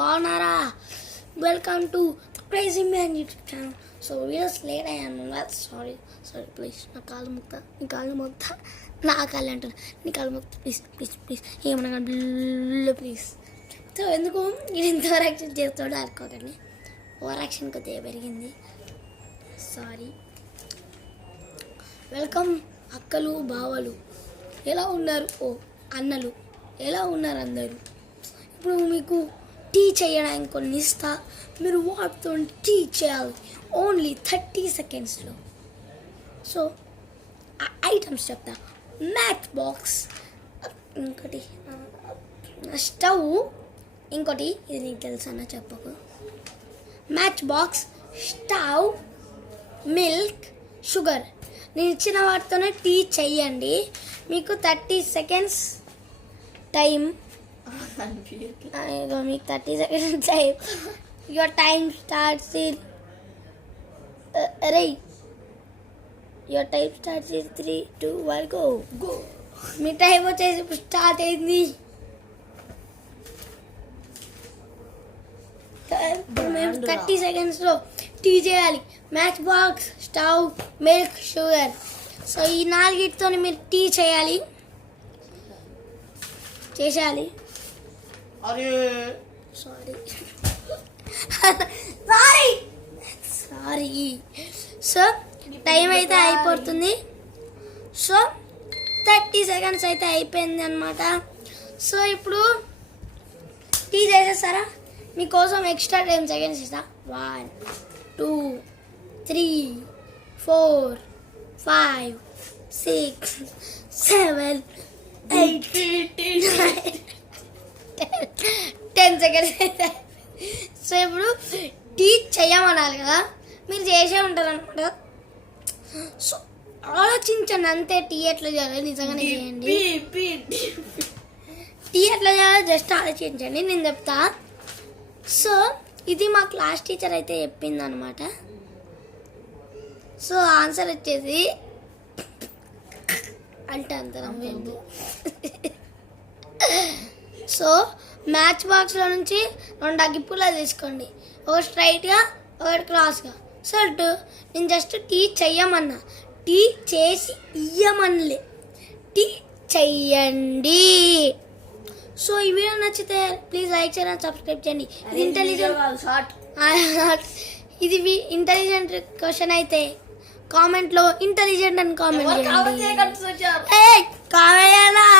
బాగున్నారా? Welcome to crazy man YouTube channel. So videos late అయ్యాను, sorry please. నా కాళ్ళు ముక్తా నా కాళ్ళు అంటారు, నీ కాళ్ళు ముక్తా ప్లీజ్ ఏమన్నా ప్లీజ్. సో ఎందుకు నేను ఇంత ఓవరాక్షన్ చేస్తాడో అనుకోకండి, ఓవరాక్షన్ కొద్దిగా పెరిగింది, సారీ. వెల్కమ్ అక్కలు బావలు, ఎలా ఉన్నారు? ఓ అన్నలు, ఎలా ఉన్నారు అందరూ? ఇప్పుడు మీకు టీ చేయడానికి కొన్ని ఇస్తా, మీరు వాటితో టీ చేయాలి ఓన్లీ 30 సెకండ్స్లో. సో ఐటమ్స్ చెప్తా. మ్యాచ్ బాక్స్, ఇంకోటి స్టవ్, ఇంకోటి ఇది నీకు తెలుసా అన్న చెప్పకు. Match box, stove, milk, sugar. నేను ఇచ్చిన వాటితోనే టీ చెయ్యండి. మీకు 30 సెకండ్స్ టైం. మీకు 30 seconds time. Your time starts in your time starts in 3, 2, 1 go. Me time వచ్చేసి ఇప్పుడు స్టార్ట్ అయింది. మేము 30 సెకండ్స్లో టీ చేయాలి. Match box, stove, milk, sugar. So ఈ 4తో మీరు టీ చేయాలి. సారీ. సో టైం అయితే అయిపోతుంది. సో 30 సెకండ్స్ అయితే అయిపోయింది అనమాట. సో ఇప్పుడు టీ చేసేస్తారా? మీకోసం ఎక్స్ట్రా 10 సెకండ్స్ ఇస్తా. 1, 2, 3, 4, 5, 6, 7, 8, 9, 10 సెకండ్స్ అయితే. సో ఇప్పుడు టీ చెయ్యమనాలి కదా, మీరు చేసే ఉంటారు అనమాట. సో ఆలోచించండి అంతే, టీ ఎట్లా చేయాలి నిజంగానే చేయండి. టీ ఎట్లా చేయాలో జస్ట్ ఆలోచించండి, నేను చెప్తా. సో ఇది మా క్లాస్ టీచర్ అయితే చెప్పింది అనమాట. సో ఆన్సర్ వచ్చేసి అంటే అంతరం ఏంటి. సో మ్యాచ్ బాక్స్లో నుంచి 2 అగ్గిపుల్ల తీసుకోండి, ఒకటి స్ట్రైట్గా ఒకటి క్రాస్గా. సో నేను జస్ట్ టీ చెయ్యమన్నా, టీ చేసి ఇయ్యమనలే, టీ చెయ్యండి. సో ఈ వీడియో నచ్చితే ప్లీజ్ లైక్ చేయండి, సబ్స్క్రైబ్ చేయండి. ఇది ఇంటెలిజెంట్ క్వశ్చన్ అయితే కామెంట్లో ఇంటెలిజెంట్ అని కామెంట్ చేయండి. కామెంట్